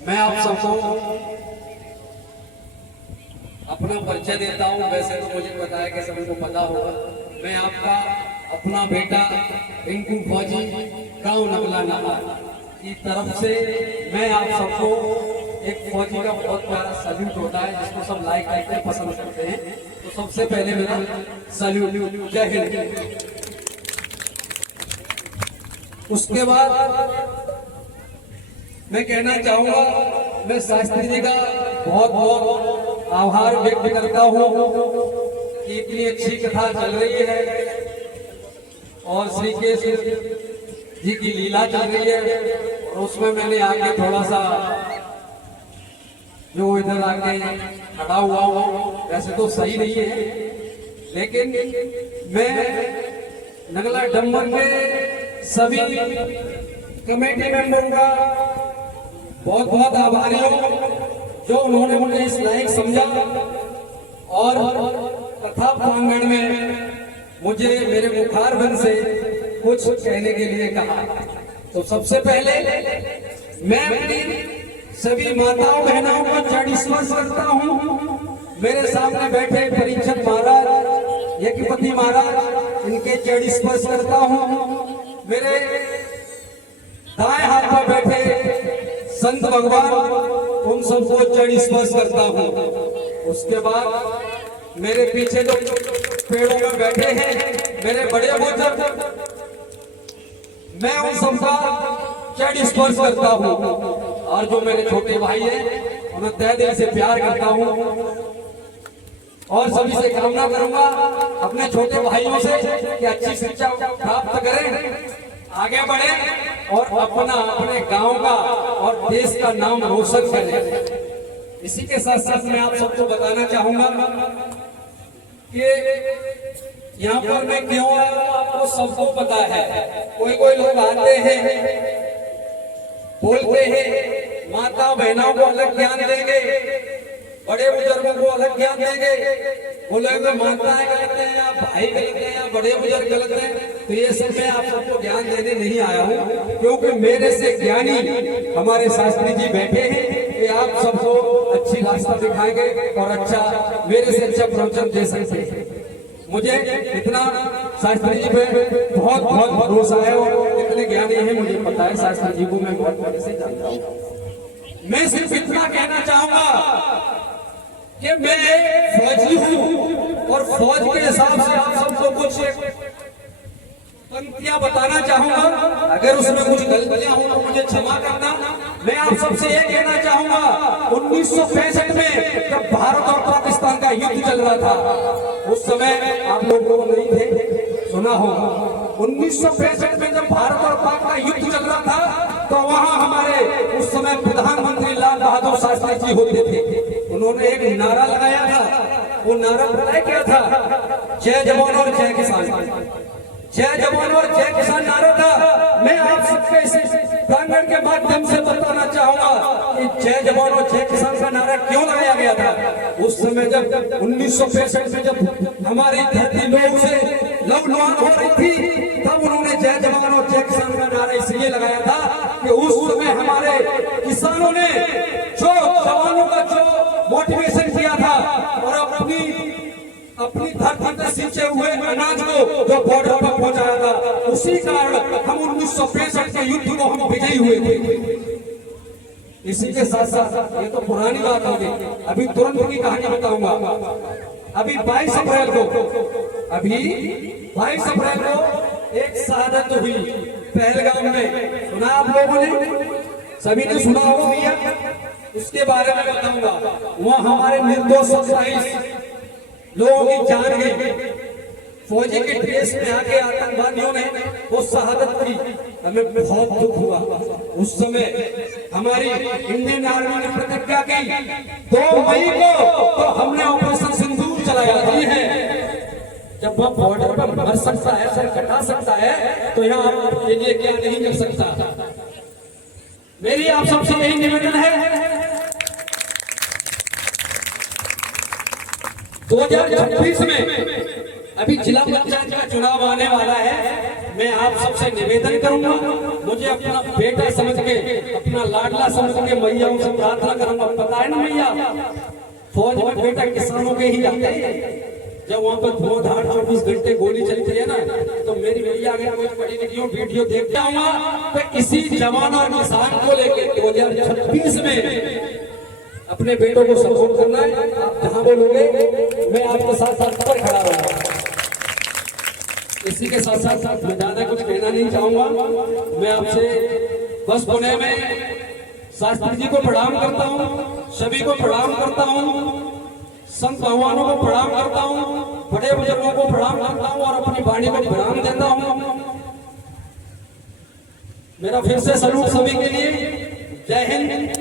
मैं आप सबको अपना परिचय देता हूँ। वैसे तो मुझे पता है कि सभी को पता होगा। मैं आपका अपना बेटा रिंकू फौजी गांव नगला नाला की तरफ से मैं आप सबको एक फौजी का बहुत प्यारा सल्यूट होता है, जिसको सब लाइक करते हैं, पसंद करते हैं। तो सबसे पहले मेरा सल्यूट, जय हिंद। उसके बाद मैं कहना चाहूंगा, मैं शास्त्री जी का बहुत बहुत आभार व्यक्त करता हूँ कि इतनी अच्छी कथा चल रही है और श्री कृष्ण जी की लीला चल रही है। और उसमें मैंने आके थोड़ा सा जो इधर आके खड़ा हुआ हूँ, वैसे तो सही नहीं है, लेकिन मैं नगला डंबर के सभी कमेटी मेंबरों का बहुत बहुत आभारी हूँ, जो उन्होंने मुझे इस लायक समझा और कथा प्रांगण में मुझे मेरे मुखारबंद से कुछ कहने के लिए कहा। तो सबसे पहले मैं अपनी सभी माताओं बहनों को चरण स्पर्श करता हूँ। मेरे सामने बैठे परीक्षक महाराज, यज्ञपति महाराज, इनके चरण स्पर्श करता हूँ। मेरे दाएं हाथ में बैठे संत भगवान, उन सबको चरण स्पर्श करता हूँ। उसके बाद मेरे पीछे जो पेड़ों में बैठे हैं मेरे बड़े बुजुर्ग, मैं उन सबका चरण स्पर्श करता हूँ। और जो मेरे छोटे भाई हैं उन्हें तहे दिल से प्यार करता हूँ और सभी से कामना करूंगा अपने छोटे भाइयों से कि अच्छी शिक्षा प्राप्त करें, आगे बढ़े और अपना अपने गांव का और देश का नाम रोशन करें। इसी के साथ साथ मैं आप सबको बताना चाहूंगा कि यहाँ पर मैं क्यों आया हूँ, आपको सबको पता है। कोई कोई लोग आते हैं, बोलते हैं माता बहनों को अलग ज्ञान देंगे, बड़े बुजुर्गों को अलग ज्ञान देंगे, बोलेंगे माताएं गलत हैं या भाई गलत हैं या बड़े बुजुर्ग गलत हैं। तो ये सब मैं आप सबको ज्ञान देने नहीं आया हूँ, क्योंकि मेरे से ज्ञानी हमारे शास्त्री जी बैठे हैं कि आप सबको अच्छी रास्ता दिखाएंगे और अच्छा मेरे से अच्छा प्रवचन दे सकते हैं। मुझे इतना शास्त्री जी पे बहुत बहुत भरोसा है और इतने ज्ञानी है, मुझे पता है। शास्त्री जी को मैं बहुत पहले से जानता हूँ। मैं सिर्फ इतना कहना चाहूंगा कि मैं फौजी हूँ और फौज के हिसाब से आप सबको कुछ पंक्तियां बताना चाहूंगा। अगर उसमें कुछ गलतियां हो तो मुझे क्षमा करना। मैं आप सबसे ये कहना चाहूंगा, 1965 में जब भारत और पाकिस्तान का युद्ध चल रहा था, उस समय आप लोगों को नहीं थे, सुना होगा। 1965 में जब भारत और पाक का युद्ध चल रहा था तो वहां हमारे उस समय प्रधानमंत्री लाल बहादुर शास्त्री जी होते थे। उन्होंने एक नारा लगाया था, वो नारा बताया क्या था? जय जवान और जय किसान। जय जवान और जय किसान नारा था। मैं आप सबके इस प्रांगण के माध्यम से बताना चाहूंगा कि जय जवान और जय किसान का नारा क्यों लगाया गया था। उस समय जब 1965 में जब हमारी धरती लोग से लवलुहान हो रही थी, तब उन्होंने जय जवान और जय किसान का नारा इसलिए लगाया था कि उस समय हमारे किसानों ने जो जवानों का जो मोटिवेशन किया था और अपनी धरती पर सींचे हुए अनाज को जो बॉर्डर पर पहुंचाया था, उसी कारण हम 1965 के युद्ध को हम विजयी हुए थे। इसी के साथ साथ ये तो पुरानी बात हो गई, अभी तुरंत की कहानी बताऊंगा। अभी 22 अप्रैल को एक शहादत हुई पहलगाम में, सुना आप लोगों ने? सभी ने सुना होगा भैया, उसके बारे में बताऊंगा। वहां हमारे निर्दोष 27 लोगों की जान गई। फौजी के ड्रेस में आके आतंकवादियों ने वो शहादत की, हमें बहुत दुख हुआ। उस समय हमारी इंडियन आर्मी ने प्रतिज्ञा की 2 मई को, तो हमने ऑपरेशन सिंदूर चलाया है। जब वह बॉर्डर पर मर सकता है, सर कटा सकता है, तो यहाँ आपके लिए क्या नहीं कर सकता। मेरी आप सबसे यही निवेदन है, 2026 में अभी जिला पंचायत का चुनाव आने वाला है। मैं आप सबसे निवेदन करूंगा, मुझे अपना बेटा समझ के, अपना लाडला समझ के मैयाओं से प्रार्थना करूंगा। पता है ना मैया, फौज में बेटा किसानों के ही जाते हैं। जब वहां पर धुआंधार 24 घंटे गोली चलती है ना, तो मेरी मैया अगर कोई बड़ी वीडियो देखता हूँ तो इसी जवान और किसान को लेके 2026 में अपने बेटों को सपोर्ट करना है। आप जहां बोलोगे मैं आपके साथ साथ पर खड़ा रहूंगा। इसी के साथ साथ मैं ज्यादा कुछ कहना नहीं चाहूंगा। मैं आपसे बस पुणे में शास्त्री जी को प्रणाम करता हूँ, सभी को प्रणाम करता हूँ, संत भगवानों को प्रणाम करता हूँ, बड़े बुजुर्गों को प्रणाम करता हूँ और अपनी वाणी को प्रणाम देता हूँ। मेरा फिर से सलूट सभी के लिए। जय हिंद।